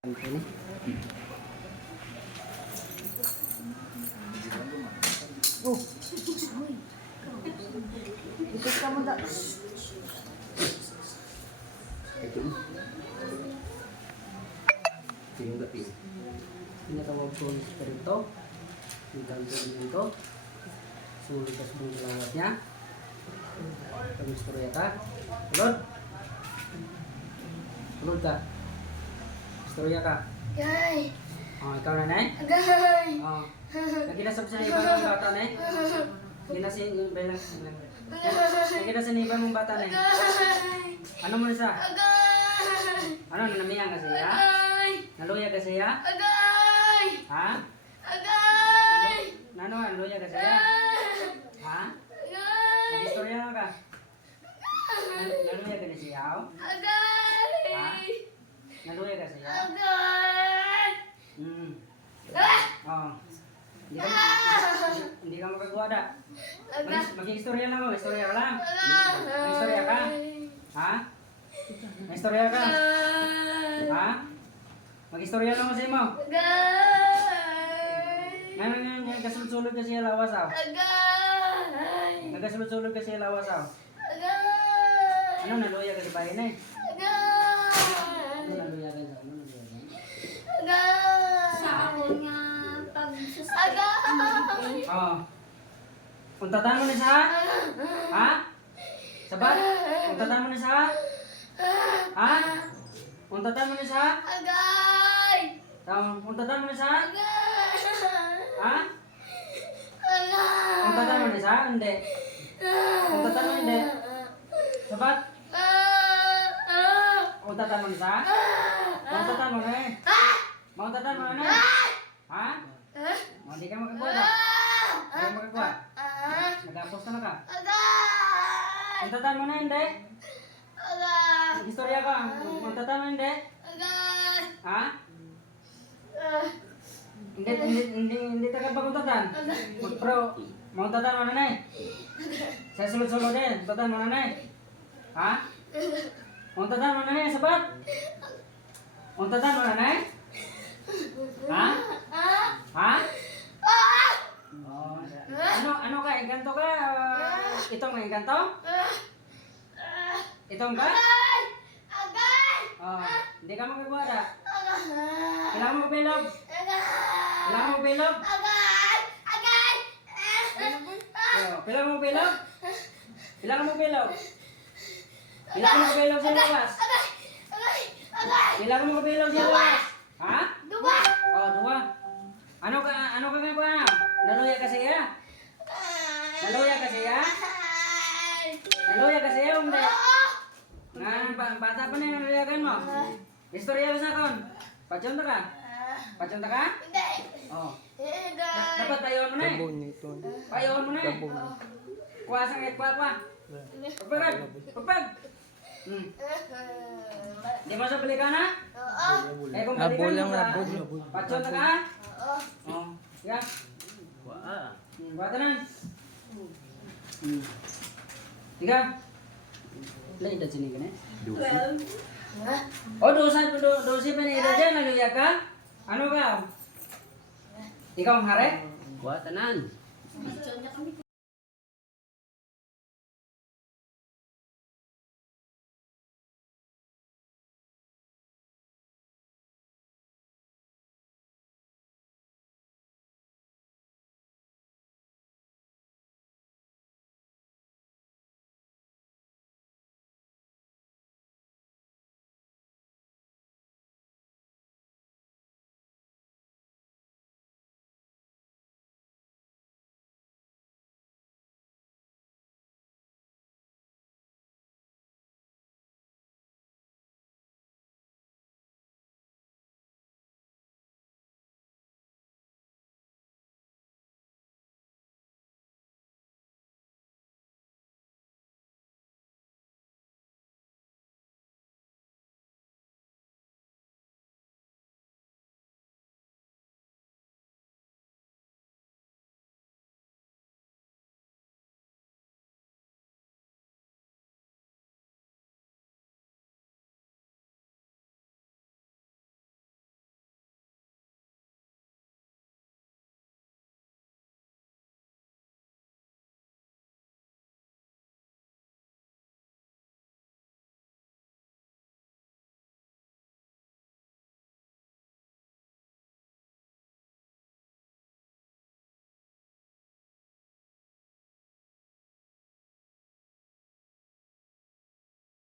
Ini. Oh, ikut kamu tak? Itu tinggal tapi Tinatawag ko ang espiritu, yung ito, sulit ka sa mga lawat niya, pag-istorya ka, tulod, tulod ka, istorya ka. Agay! Oh, ikaw na, Nay? Agay! Oh, naginasab sa ibang mong bata, Nay? Naginasab sa ibang mong bata, Nay? Agay! Ano mo na siya? Agay! Ano, nanamihan ka siya? Agay! Naluya ka siya? Agay! Ha? Agay! Nano, naluya ka siya? Ha? Agay! Mag-istorya ka? Naluya ka na siya? Ha? Agay! Naluya ka siya? Agay! Oh. Hindi ka makagawa da. Mag-istorya lang mo, istorya ka lang. Mag-istorya ka? Ha? Mag-istorya ka? Ha? Mag-istorya lang mo sa imo. Agay! Ngayon, nagasulod ka siya lawas aw. Agay! Nagasulod ka siya lawas aw. Agay! Ano, naluya ka sa bahay na eh? Ano, Agay! naluya ka sa ano? Naluya ka? Agay! Sa ako nga Agay! Oh. Untatan mo na siya? Ha? Sabat? Untatan mo na siya? Ha? Untatan mo na siya? Agay! Untatan mo na siya? Agay! Ha? Agay! Untatan mo na siya? Hindi. Untatan mo hindi. Sabat? Untatan mo na siya? Untatan mo na eh. Untatan mo na eh. Ha? Hindi ka makagawa na. Hindi ka makagawa. Nag-apos ka na ka. Agay! Untatan mo na hindi. Agay! Istorya ka. Untatan mo hindi. Agay! Ha? Hindi taga pag-untatan. Pero, untatan mo na eh. Sa sulod-sulod eh. Untatan mo na eh. Ha? Untatan mo na eh. Sabat? Untatan mo na eh. Ha? Ha? Oh, ano ka? Engkanto ka? Itong engkanto? Itong ka? Agay! Agay! Oh, hindi ka magagawa da. Agay! Kailangan mo bilog. Agay! Kailangan mo bilog. Agay! Agay! Kailangan mo bilog. Kailangan mo bilog. Kailangan mo bilog sa labas. Agay! Agay! Agay! Kailangan mo bilog sa labas. Ha? Dua! Oh, dua. Ano ka gagawin? Naluya ka siya? Naluya ka siya? Naluya ka siya? Hindi. Nga, bata pa na yung naluyagan mo. Istorya ba sa kon? Pachonta ka? Pachonta ka? Hindi! Oh. Agay! Dapat payawan mo na eh. Payawan mo na eh. Kuha sa kahit kuha. Pagpagad. Pagpag. Di mo sa balikan ha? Eh kung balikan mo sa... Pachonta ka ha? Oh. Sige. Buhat na. Sige. Lain dah sini kan eh? Oh, dosi pa ni ida dyan, naluya ka? Ano ka? Ikaw ang hari? buat tenan.